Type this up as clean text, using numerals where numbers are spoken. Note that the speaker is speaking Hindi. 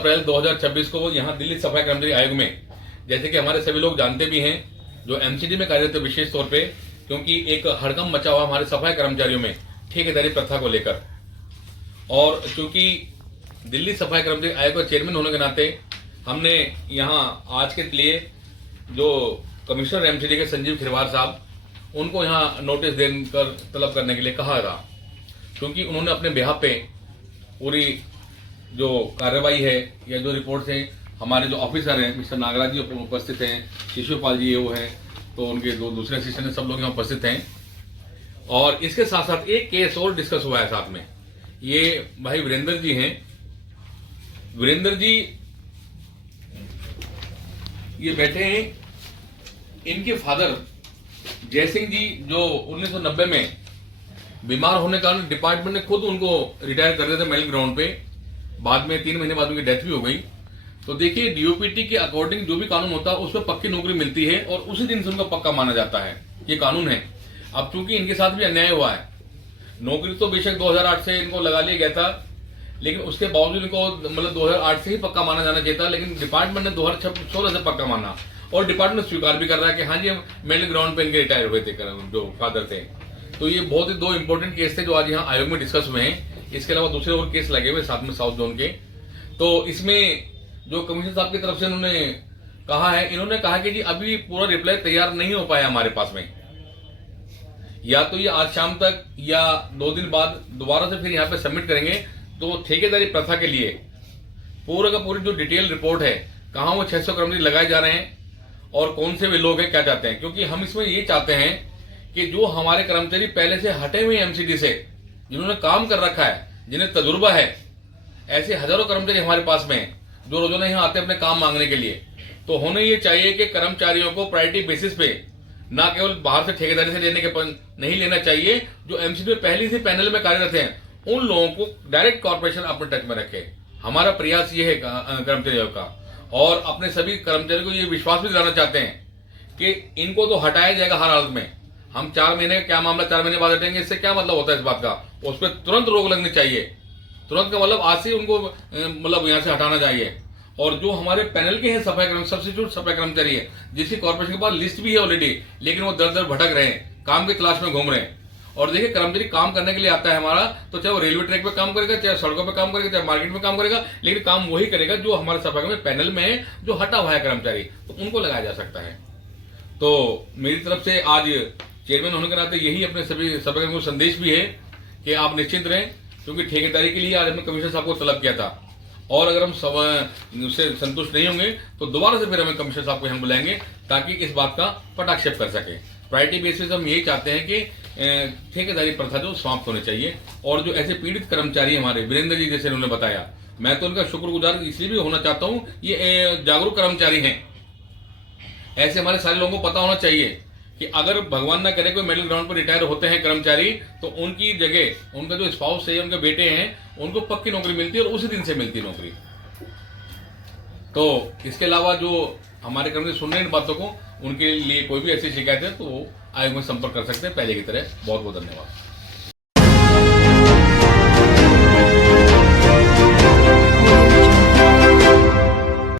अप्रैल 2026 को यहाँ दिल्ली सफाई कर्मचारी आयोग में, जैसे कि हमारे सभी लोग जानते भी हैं, जो एमसीडी में कार्यरत है विशेष तौर पे, क्योंकि एक हड़कंप मचा हुआ हमारे सफाई कर्मचारियों में ठेकेदारी प्रथा को लेकर। और चूंकि दिल्ली सफाई कर्मचारी आयोग का चेयरमैन होने के नाते हमने यहाँ आज के लिए जो कमिश्नर एमसीडी के संजीव खिरवार साहब, उनको यहाँ नोटिस देकर तलब करने के लिए कहा था, क्योंकि उन्होंने अपने बिहाफ पे पूरी जो कार्रवाई है या जो रिपोर्ट्स हैं, हमारे जो ऑफिसर हैं मिस्टर नागराज जी उपस्थित हैं, शिशुपाल जी वो हैं, तो उनके दो दूसरे असिस्टेंट हैं, सब लोग यहाँ उपस्थित हैं। और इसके साथ साथ एक केस और डिस्कस हुआ है साथ में। ये भाई वीरेंद्र जी हैं, वीरेंद्र जी ये बैठे हैं, इनके फादर जयसिंह जी जो 1990 में बीमार होने के कारण डिपार्टमेंट ने खुद उनको रिटायर कर दिया था मेल ग्राउंड पे, बाद में 3 महीने बाद उनकी डेथ भी हो गई। तो देखिए डीओपीटी के अकॉर्डिंग जो भी कानून होता है उसमें पक्की नौकरी मिलती है और उसी दिन से उनका पक्का माना जाता है, ये कानून है। अब चूंकि इनके साथ भी अन्याय हुआ है, नौकरी तो बेशक 2008 से इनको लगा लिया गया था, लेकिन उसके बावजूद इनको मतलब 2008 से ही पक्का माना जाना चाहिए था, लेकिन डिपार्टमेंट ने 2016 से पक्का माना और डिपार्टमेंट स्वीकार भी कर रहा है कि हाँ जी हम मेल ग्राउंड पे इनके रिटायर हुए थे जो फादर थे। तो ये बहुत ही 2 इंपॉर्टेंट केस थे जो आज यहाँ आयोग में डिस्कस हुए हैं। इसके अलावा दूसरे और केस लगे हुए साथ में साउथ जोन के। तो इसमें जो कमिश्नर साहब की तरफ से इन्होंने कहा कि जी अभी पूरा रिप्लाई तैयार नहीं हो पाया हमारे पास में, या तो ये आज शाम तक या 2 दिन बाद दोबारा से फिर यहाँ पे सबमिट करेंगे। तो ठेकेदारी प्रथा के लिए पूरा का पूरी जो डिटेल रिपोर्ट है, कहाँ वो 600 कर्मचारी लगाए जा रहे हैं और कौन से वे लोग हैं, क्या चाहते हैं, क्योंकि हम इसमें ये चाहते हैं कि जो हमारे कर्मचारी पहले से हटे हुए एमसीडी से, जिन्होंने काम कर रखा है, जिन्हें तजुर्बा है, ऐसे हजारों कर्मचारी हमारे पास में हैं जो रोजाना यहाँ आते हैं अपने काम मांगने के लिए। तो होने ये चाहिए कि कर्मचारियों को प्रायोरिटी बेसिस पे ना केवल बाहर से ठेकेदारी से लेने के नहीं लेना चाहिए, जो एमसीडी में पहले से पैनल में कार्यरत हैं उन लोगों को डायरेक्ट कॉर्पोरेशन अपने टच में रखे। हमारा प्रयास ये है कर्मचारियों का, और अपने सभी कर्मचारियों को ये विश्वास भी दिलाना चाहते हैं कि इनको तो हटाया जाएगा हर हालत में। हम 4 महीने क्या मामला 4 महीने बाद हटेंगे, इससे क्या मतलब होता है इस बात का, उस पर तुरंत रोक लगनी चाहिए। तुरंत का मतलब आज से उनको मतलब यहाँ से हटाना चाहिए। और जो हमारे पैनल के हैं सफाई कर्मचारी, सब्स्टिट्यूट सफाई कर्मचारी है, जिसकी कॉर्पोरेशन के पास लिस्ट भी है ऑलरेडी, लेकिन वो दर दर भटक रहे हैं, काम की तलाश में घूम रहे हैं। और देखिए कर्मचारी काम करने के लिए आता है हमारा, तो चाहे वो रेलवे ट्रैक पे काम करेगा, चाहे सड़कों पे काम करेगा, चाहे मार्केट में काम करेगा, लेकिन काम वही करेगा जो हमारे सफाई में पैनल में है, जो हटा हुआ है कर्मचारी, तो उनको लगाया जा सकता है। तो मेरी तरफ से आज चेयरमैन होने के नाते यही अपने सभी सफाई को संदेश भी है कि आप निश्चिंत रहें, क्योंकि ठेकेदारी के लिए आज हमने कमिश्नर साहब को तलब किया था, और अगर हम उससे संतुष्ट नहीं होंगे तो दोबारा से फिर हमें कमिश्नर साहब को यहाँ बुलाएंगे ताकि इस बात का पटाक्षेप कर सके। प्रायोरिटी बेसिस हम यही चाहते हैं कि ठेकेदारी प्रथा जो समाप्त होनी चाहिए, और जो ऐसे पीड़ित कर्मचारी हमारे वीरेंद्र जी जैसे उन्होंने बताया, मैं तो उनका शुक्रगुजार इसलिए भी होना चाहता हूँ, ये जागरूक कर्मचारी हैं। ऐसे हमारे सारे लोगों को पता होना चाहिए कि अगर भगवान ना करे कोई मेडल ग्राउंड पर रिटायर होते हैं कर्मचारी, तो उनकी जगह उनका जो स्पाउस है, उनके बेटे हैं, उनको पक्की नौकरी मिलती है और उसी दिन से मिलती है नौकरी। तो इसके अलावा जो हमारे कर्मचारी सुन रहे हैं इन बातों को, उनके लिए कोई भी ऐसी शिकायत है तो वो आयोग में संपर्क कर सकते हैं पहले की तरह। बहुत बहुत धन्यवाद।